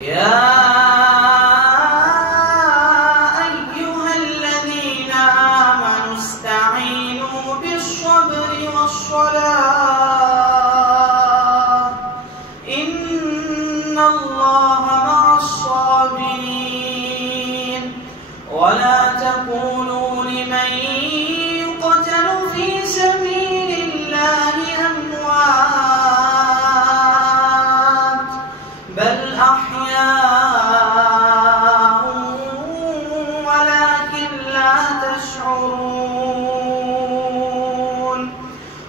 يا أيها الذين آمنوا استعينوا بالصبر والصلاة إن الله مع الصابرين ولا تقولوا لمن يقتل في سبيل الله أموات بل أحياء ولكن لا تشعرون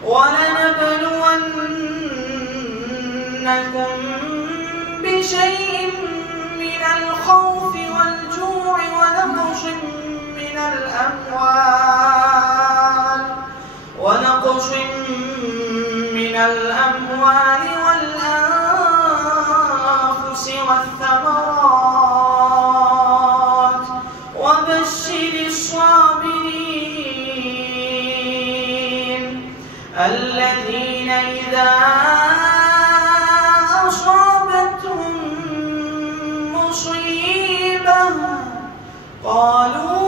ولنبلونكم بشيء من الخوف والجوع ونقص من الأموال والأنفس والثمرات وبشر الصابرين الذين إذا أصابتهم مصيبة قالوا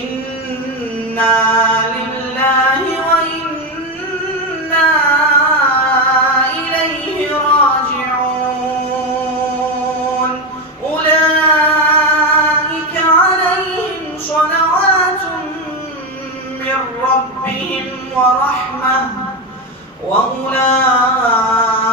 إنا لله وإنا إليه راجعون أولئك عليهم صلوات من ربهم ورحمة وأولئك